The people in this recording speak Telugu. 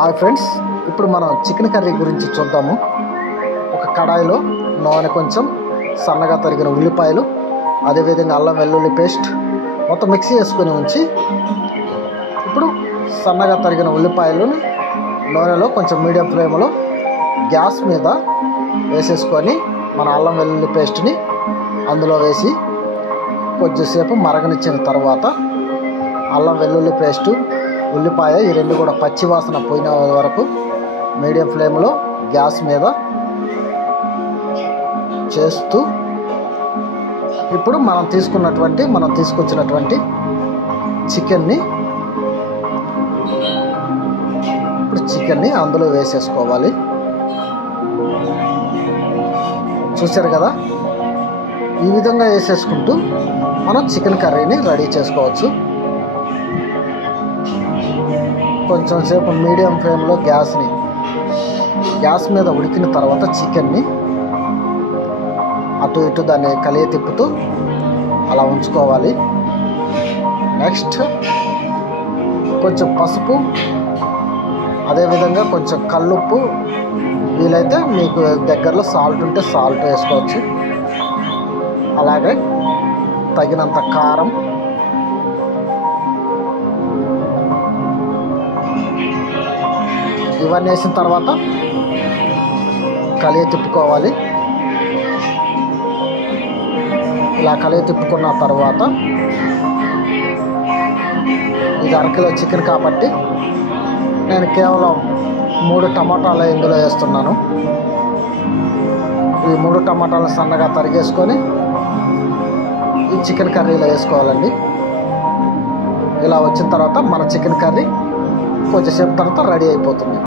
హాయ్ ఫ్రెండ్స్, ఇప్పుడు మనం చికెన్ కర్రీ గురించి చూద్దాము. ఒక కడాయిలో నూనె, కొంచెం సన్నగా తరిగిన ఉల్లిపాయలు, అదేవిధంగా అల్లం వెల్లుల్లి పేస్ట్ మొత్తం మిక్సీ చేసుకొని ఉంచి, ఇప్పుడు సన్నగా తరిగిన ఉల్లిపాయలను నూనెలో కొంచెం మీడియం ఫ్లేమ్లో గ్యాస్ మీద వేసేసుకొని మన అల్లం వెల్లుల్లి పేస్ట్ని అందులో వేసి కొద్దిసేపు మరగనిచ్చిన తర్వాత అల్లం వెల్లుల్లి పేస్టు, ఉల్లిపాయ ఈ రెండు కూడా పచ్చి వాసన పోయిన వరకు మీడియం ఫ్లేమ్లో గ్యాస్ మీద చేస్తూ ఇప్పుడు మనం తీసుకొచ్చినటువంటి చికెన్ని అందులో వేసేసుకోవాలి. చూశారు కదా, ఈ విధంగా వేసేసుకుంటూ మనం చికెన్ కర్రీని రెడీ చేసుకోవచ్చు. కొంచెం సేపు మీడియం ఫ్లేమ్లో గ్యాస్ మీద ఉడికిన తర్వాత చికెన్ని అటు ఇటు దాన్ని కలియ తిప్పుతూ అలా ఉంచుకోవాలి. నెక్స్ట్ కొంచెం పసుపు, అదేవిధంగా కొంచెం కల్లుప్పు, వీలైతే మీకు దగ్గరలో సాల్ట్ ఉంటే సాల్ట్ వేసుకోవచ్చు. అలాగే తగినంత కారం, ఇవన్నీ వేసిన తర్వాత కలియ తిప్పుకోవాలి. ఇలా కలియ తిప్పుకున్న తర్వాత ఇది అరకిలో చికెన్ కాబట్టి నేను కేవలం 3 టమాటాలు ఇందులో వేస్తున్నాను. ఈ 3 టమాటాలను సన్నగా తరిగేసుకొని ఈ చికెన్ కర్రీలో వేసుకోవాలండి. ఇలా వచ్చిన తర్వాత మన చికెన్ కర్రీ కొంచెంసేపు తర్వాత రెడీ అయిపోతుంది.